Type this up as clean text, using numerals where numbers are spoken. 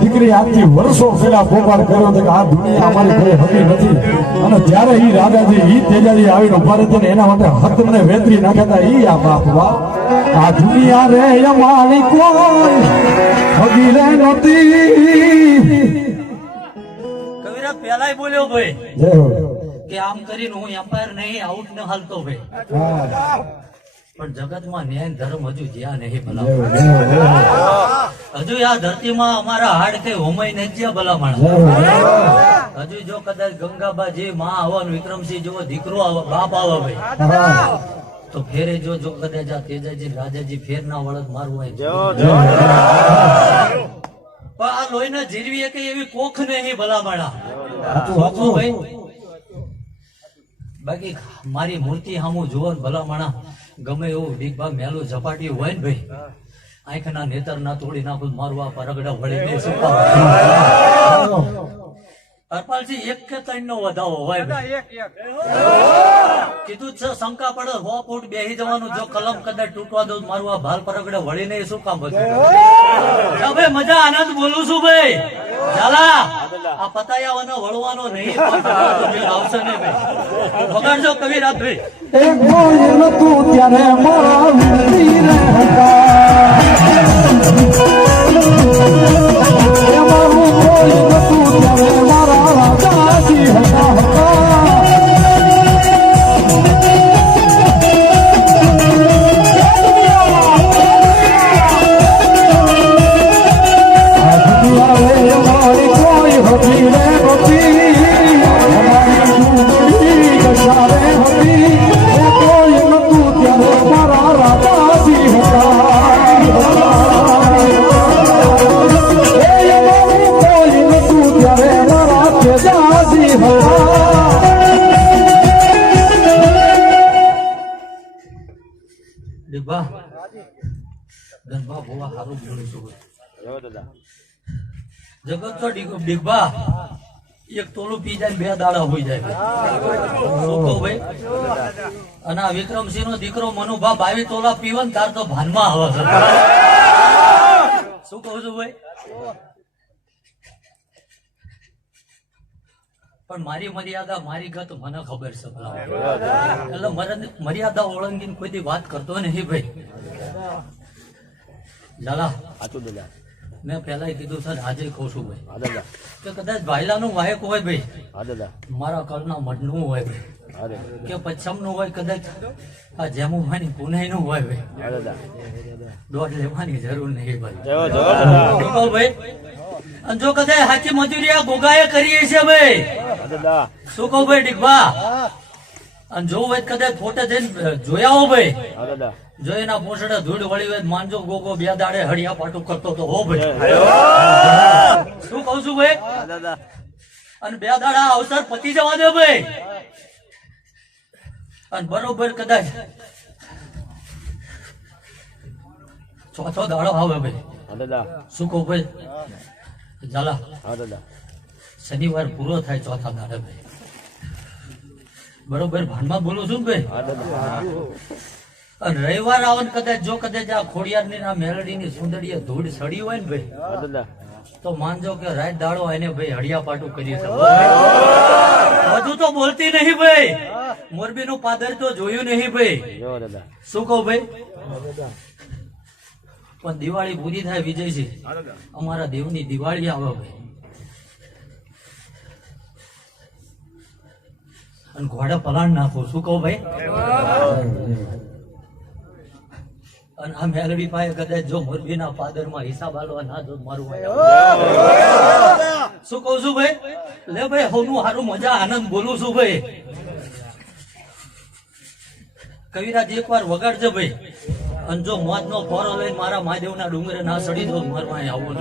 દીકરી આજથી વર્ષો પહેલા પોકાર કર્યો હતો કે આ દુનિયા અમારી કોઈ હતી નથી અને ત્યારે ઈ રાજાજી ઈ તેજાજી આવીને ઉભા રહેતા ને એના માટે હતને વેતરી નાખ્યા હતા ઈ આ બાપ આ દુનિયા રે અમારી કોઈ હગી રે નહોતી. કવિરા પેલાય બોલ્યો ભાઈ કે આમ કરીને હું એમ્પાયર નહીં આઉટ ન હાલતો ભાઈ, પણ જગતમાં ન્યાય ધર્મ હજુ જ્યાં નહીં ભલા, હજુ આ ધરતીમાં અમારા હાડ કે હોમય નહીં જ્યાં ભલામણ. હજુ જો કદાચ ગંગાબાજી માં આવવાનું વિક્રમસિંહ જેવો દીકરો બાપ આવે ભાઈ તો ફેરે જો કદાચ આ તેજાજી રાજાજી ફેર ના વળત મારવું હોય પણ આ લોહીને જીરવી કે એવી કોખ નહીં ભલામણા. બાકી મારી મૂર્તિ સામું જોવો ને ભલામણા ગમે એવું બીગબા મેલું ઝપાટી હોય ને ભાઈ આંખના નેતર ના તોડી નાખું મારું આ પરગડા વળી દે શું હરપાલજી એક કે ત્રણ નો વધાવો હોય કીધું છે શંકા પડે 100 ફૂટ બેસી જવાનું જો કલમ કદાચ તૂટવા દઉં મારું આ ભાલ પરગડે વળી નહીં શું કામ બધું ભાઈ મજા આનંદ બોલું છું ભાઈ ચાલા આ પતાયાવાનો વળવાનો નહીં આવશે ને ભાઈ વગાડજો કવિરાજ ભાઈ ત્યારે જગત તો ડીગબા એક તોલું પી જાય 2 દાડા હોઈ જાય ભાઈ. અને આ વિક્રમસિંહ નો દીકરો મનુભા 22 તોલા પીવન તાર તો ભાનમાં આવે છે શું કહું છું ભાઈ. પણ મારી મર્યાદા મારી ગત મને ખબર છે એટલે મર્યાદા ઓળંગીને કોઈ વાત કરતો નહીં ભાઈ. ઝાલા મેં પેલા કીધું સર આજે કહું છું ભાઈ કે કદાચ ભાઈલા નું વાયક હોય ભાઈ મારા કળના મઢનું હોય ભાઈ કે પચ્છમ નું હોય કદાચ આ જેમું માની પુનાઈ નું હોય ભાઈ દોઢ લેવાની જરૂર નહીં ભાઈ. અને જો કદાચ સાચી મજૂરી આ ગોગાએ કરીએ છે ભાઈ શું કહું ભાઈ ડીગબા. અને જો હોય કદાચ ફોટો જઈને જોયા હો ભાઈ જો એના પોસડે ધૂળ વળી હોય માનજો ગોગો 2 દાડે હળિયા પાટું કરતો તો હો ભાઈ શું કઉ છું ભાઈ. અને 2 દાડા અવસર પતી જવા દે ભાઈ અને બરોબર કદાચ ચોથો દાડો આવે ભાઈ શું કહું ભાઈ ઝાલા શનિવાર પૂરો થાય ચોથા દાડે ભાઈ બરોબર ભાનમાં બોલું છું ભાઈ. અને રવિવાર આવે કદાચ જો કદાચ આ ખોડિયારની આ મેલડી ની સુંદરીએ ધૂળ સડી હોય ને ભાઈ તો માનજો કે રાત દાડો એને ભાઈ હળિયા પાટું કરી છે બધું તો બોલતી નહીં ભાઈ. મોરબી નું પાદર તો જોયું નહીં ભાઈ શું કહું ભાઈ. પણ દિવાળી પૂરી થાય વિજય છે અમારા દેવની દિવાળી આવે ભાઈ અને ઘોડા પલાણ નાખો શું કહું ભાઈ. અને આ મેલડી પાસે કદાચ જો મોરબી ના પાદર માં હિસાબ આલવા ના જો મારું શું કઉ છું ભાઈ. લે ભાઈ હોનું હારું મજા આનંદ બોલું છું ભાઈ. કવિરાજ એક વાર વગાડજો ભાઈ અને જો મોત નો ફોરો લઈને મારા મહાદેવ ના ડુંગરે ના સડી દો મારવા આવું